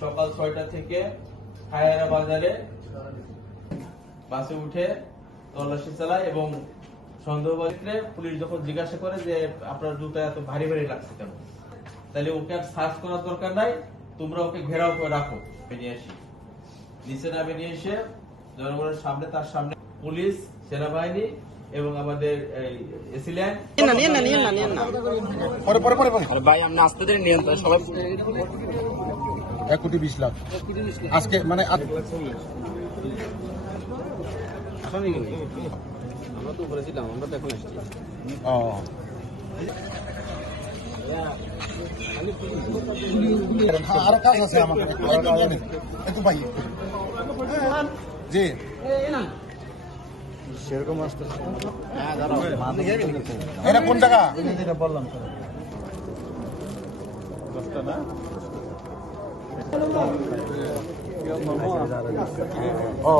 সকাল ছয়টা থেকে হায়ারা বাজারে বাসে উঠে তল্লাশি চালায় এবং সন্দেহবাদীতে পুলিশ যখন জিজ্ঞাসা করে যে আপনার জুতা এত ভারী ভারী লাগছে কেন? তাহলে ওকে আর সার্চ করার দরকার নাই তোমরা ওকে ঘেরাও করে রাখো নিয়ে আসি। নিচে নামে নিয়ে এসে জনগণের সামনে তার সামনে পুলিশ সেনাবাহিনী এবং আমাদের এক কোটি বিশ লাখ। আজকে মানে আমরা তো উপরে ছিলাম আমরা তো এখন আসছি। ও। হ্যাঁ, আরও কাজ আছে আমার একটু একটু জানেন। একটু ভাই। জি। সেরকম আসতে হ্যাঁ এটা কোন জায়গা বললাম। ও।